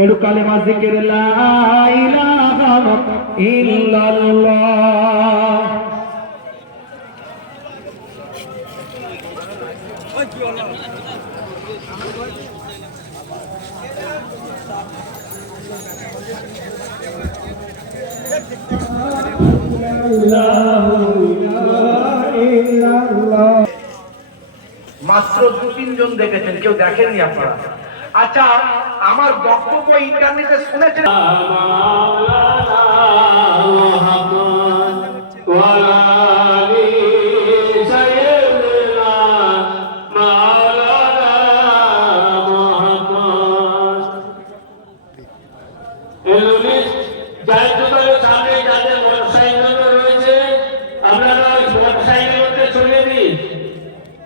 একটু কালেমা জিকির লা ইলাহা ইল্লাল্লাহ। মাত্র 2-3 জন দেখেছেন, কেউ দেখেননি আপনারা। আচ্ছা, আমার বক্তব্য ইন্টারনেটে শুনেছেন?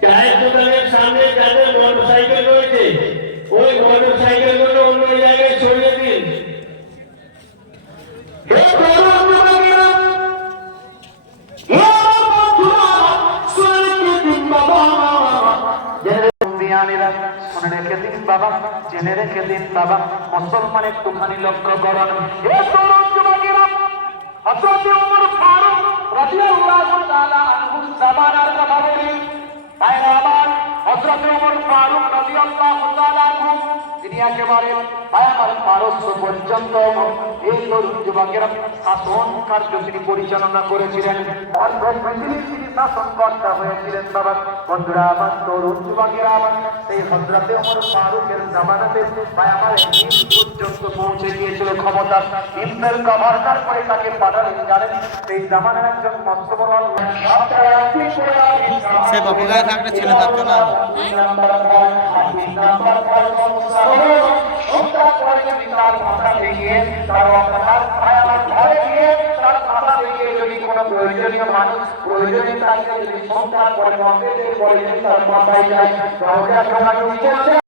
চায়ের দোকানের সামনে যাদের মোটরসাইকেল রয়েছে ওই মোটরসাইকেল গুলো অন্য জায়গায় ছড়িয়ে দিন। শুনে রেখে দিন বাবা, জেনে রেখে দিন বাবা, মুসলমান একটুখানি লক্ষ্য করুন। হযরত ওমর ফারুক রাদিয়াল্লাহু তাআলা আনহু জামানার কথা বলি। হযরত ওমর ফারুক রাদিয়াল্লাহু তাআলা আনহু তিনি একেবারে পারস্য পর্যন্ত এই তরুণ যুবকেরা শাসন কার্য তিনি পরিচালনা করেছিলেন। তিনি শাসনকর্তা হয়েছিলেন বাবা। বন্ধুরা আমার, তরুণ যুবকেরা আমার এই হযরত ওমর ফারুকের জামানাতে আমার পর্যন্ত পৌঁছে গিয়েছিল ক্ষমতা। ইসরায়েল গভর্নর করে তাকে পাঠালেন জানেন, এই জামানার একজন মস্ত বড় সে বাবুগায় থাকলে ছেলে থাকতো না। প্রয়োজনীয় মানুষ প্রয়োজনীয়